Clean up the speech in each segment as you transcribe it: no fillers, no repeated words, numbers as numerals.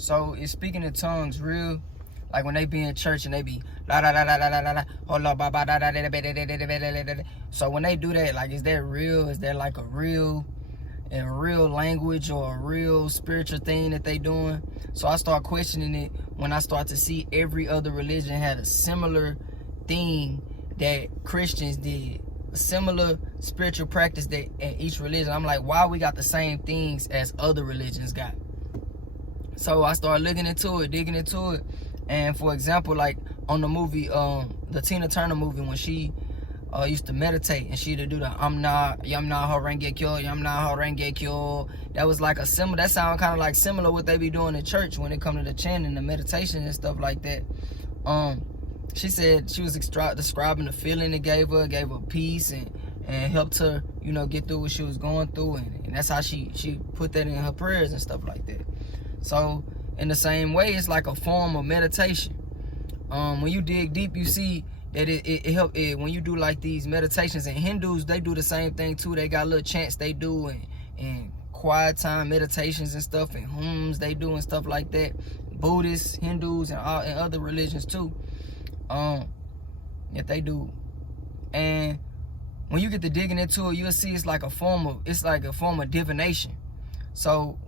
So is speaking in tongues real? Like when they be in church and they be la la la la la la la hold up ba ba da da da da da da da. So when they do that, like, is that real? Is that like a real language or a real spiritual thing that they doing? So I start questioning it when I start to see every other religion had a similar thing that Christians did, a similar spiritual practice that in each religion. I'm like, why we got the same things as other religions got? So I started looking into it, digging into it. And for example, like on the movie, the Tina Turner movie, when she used to meditate and she'd do the Yamna Horengekyo, Yamna Horengekyo. That was like a similar, that sound kind of like similar what they be doing in church when it come to the chanting, the meditation and stuff like that. She said she was describing the feeling it gave her peace and helped her, you know, get through what she was going through, and that's how she put that in her prayers and stuff like that. So in the same way, it's like a form of meditation. When you dig deep, you see that it help when you do like these meditations. And Hindus, they do the same thing too. They got little chants they do and quiet time meditations and stuff, and hymns they do and stuff like that. Buddhists, Hindus, and other religions too, that they do. And when you get to digging into it, you'll see it's like a form of divination. So,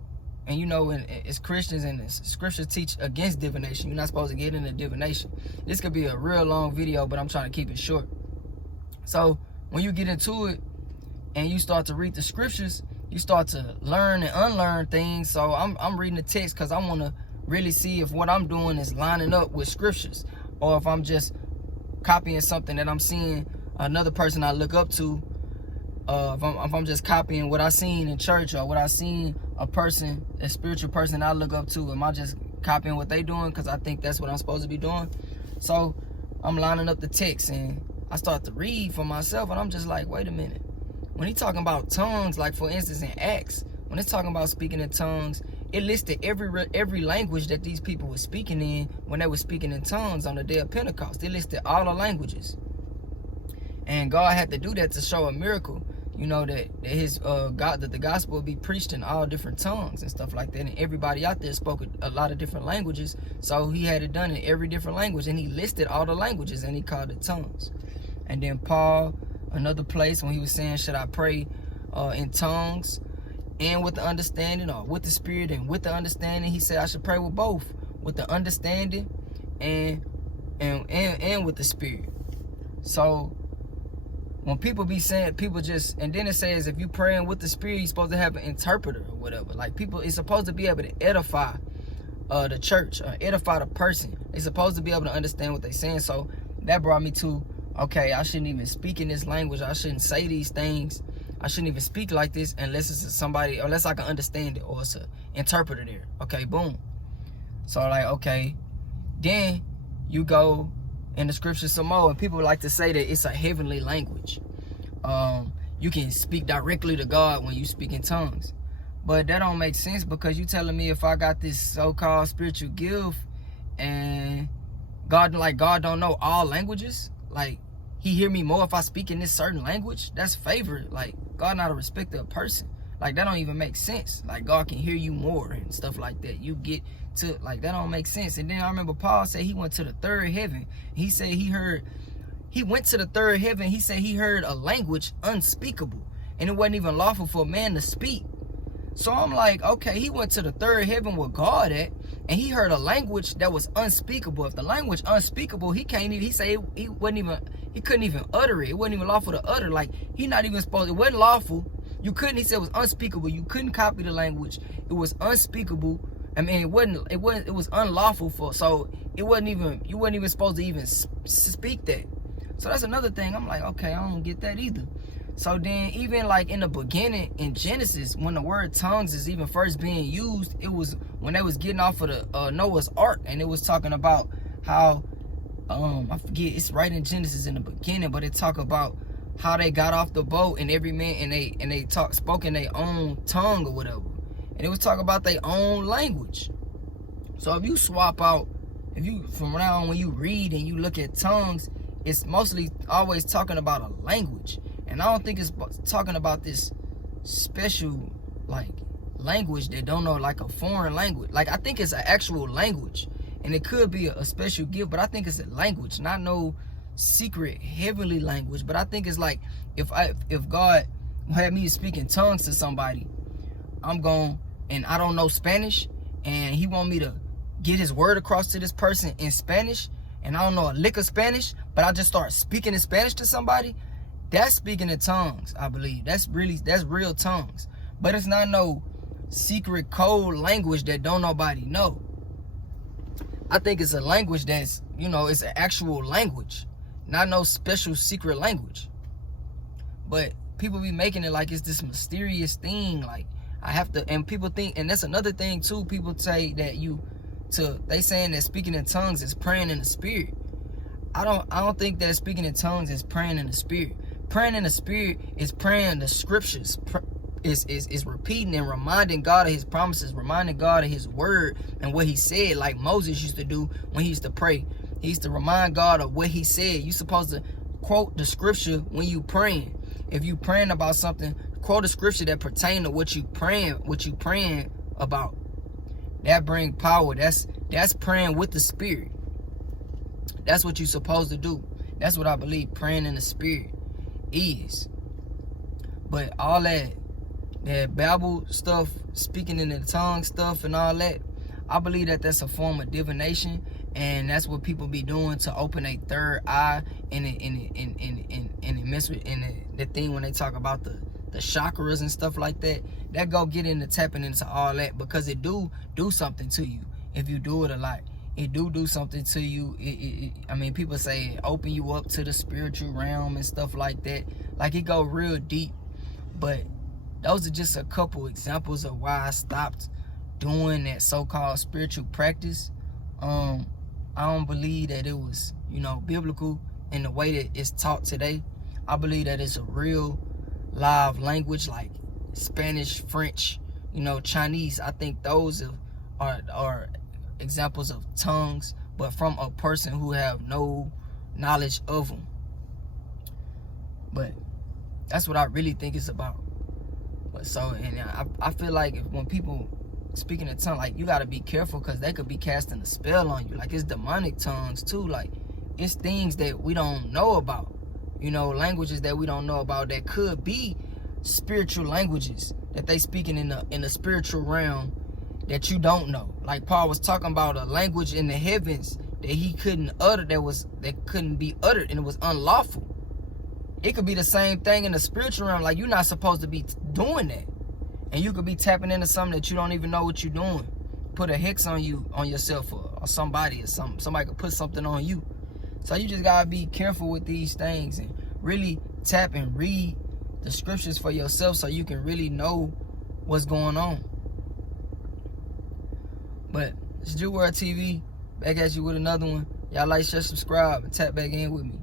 and you know, it's Christians and scriptures teach against divination. You're not supposed to get into divination. This could be a real long video, but I'm trying to keep it short. So when you get into it and you start to read the scriptures, you start to learn and unlearn things. So I'm reading the text because I want to really see if what I'm doing is lining up with scriptures, or if I'm just copying something that I'm seeing another person I look up to. If I'm just copying what I seen in church, or what I seen a spiritual person I look up to, am I just copying what they doing because I think that's what I'm supposed to be doing? So I'm lining up the text and I start to read for myself, and I'm just like, wait a minute. When he talking about tongues, like for instance in Acts, when it's talking about speaking in tongues, it listed every language that these people were speaking in when they were speaking in tongues on the day of Pentecost. It listed all the languages. And God had to do that to show a miracle, you know, that the gospel would be preached in all different tongues and stuff like that. And everybody out there spoke a lot of different languages. So he had it done in every different language, and he listed all the languages and he called it tongues. And then Paul, another place, when he was saying, should I pray in tongues and with the understanding, or with the spirit and with the understanding, he said I should pray with both, with the understanding and with the spirit. So when people be saying, and then it says if you praying with the spirit, you're supposed to have an interpreter or whatever. Like, people, it's supposed to be able to edify the church, or edify the person. They're supposed to be able to understand what they're saying. So that brought me to, okay, I shouldn't even speak in this language. I shouldn't say these things. I shouldn't even speak like this unless it's somebody, unless I can understand it, or it's an interpreter there. Okay, boom. So like, okay, then you go in the scriptures some more, and people like to say that it's a heavenly language. You can speak directly to God when you speak in tongues, but that don't make sense, because you telling me if I got this so-called spiritual gift and God don't know all languages, like he hear me more if I speak in this certain language? That's favorite. Like, God not a respecter of person. Like, that don't even make sense. Like, God can hear you more and stuff like that. You get to, like, that don't make sense. And then I remember Paul said he went to the third heaven. He said he went to the third heaven. He said he heard a language unspeakable, and it wasn't even lawful for a man to speak. So I'm like, okay, he went to the third heaven with God at, and he heard a language that was unspeakable. If the language unspeakable, he couldn't even utter it. It wasn't even lawful to utter. Like, he not even supposed, it wasn't lawful. You couldn't, he said it was unspeakable. You couldn't copy the language. It was unspeakable. I mean, it was unlawful for, so you wasn't even supposed to even speak that. So that's another thing. I'm like, okay, I don't get that either. So then, even like in the beginning in Genesis, when the word tongues is even first being used, it was when they was getting off of the Noah's Ark, and it was talking about how I forget, it's right in Genesis in the beginning, but it talk about how they got off the boat, and every man and they spoke in their own tongue or whatever, and it was talking about their own language. So if you swap out, from now on when you read and you look at tongues, it's mostly always talking about a language. And I don't think it's talking about this special, like, language that don't know, like a foreign language. Like, I think it's an actual language, and it could be a special gift, but I think it's a language, not no secret heavenly language. But I think it's like, if God had me speak in tongues to somebody, and I don't know Spanish, and he want me to get his word across to this person in Spanish, and I don't know a lick of Spanish, but I just start speaking in Spanish to somebody, that's speaking in tongues, I believe. That's real tongues. But it's not no secret code language that don't nobody know. I think it's a language that's, it's an actual language, not no special secret language. But people be making it like it's this mysterious thing, like I have to, and people think, and that's another thing too, people say that they saying that speaking in tongues is praying in the spirit. I don't think that speaking in tongues is praying in the spirit. Praying in the spirit is praying the scriptures, is repeating and reminding God of his promises, reminding God of his word and what he said, like Moses used to do when he used to pray. He used to remind God of what he said. You're supposed to quote the scripture when you praying. If you praying about something, quote a scripture that pertain to what you praying about. That bring power. That's praying with the spirit. That's what you're supposed to do. That's what I believe praying in the spirit is. But all that Bible stuff, speaking in the tongue stuff and all that, I believe that that's a form of divination, and that's what people be doing to open a third eye and mess with the thing when they talk about the chakras and stuff like that. That go get into tapping into all that, because it do something to you if you do it a lot. It do something to you. I mean, people say it open you up to the spiritual realm and stuff like that. Like, it go real deep. But those are just a couple examples of why I stopped doing that so-called spiritual practice. I don't believe that it was, biblical in the way that it's taught today. I believe that it's a real live language like Spanish, French, Chinese. I think those are examples of tongues, but from a person who have no knowledge of them. But that's what I really think it's about. But I feel like when people speaking in tongues, like, you got to be careful, because they could be casting a spell on you. Like, it's demonic tongues too. Like, it's things that we don't know about, languages that we don't know about, that could be spiritual languages that they speaking in the spiritual realm that you don't know. Like Paul was talking about a language in the heavens that he couldn't utter, that couldn't be uttered, and it was unlawful. It could be the same thing in the spiritual realm. Like, you're not supposed to be doing that, and you could be tapping into something that you don't even know what you're doing. Put a hex on yourself, or somebody, or something. Somebody could put something on you. So you just gotta be careful with these things and really tap and read the scriptures for yourself, so you can really know what's going on. But it's Jew World TV, back at you with another one. Y'all like, share, subscribe, and tap back in with me.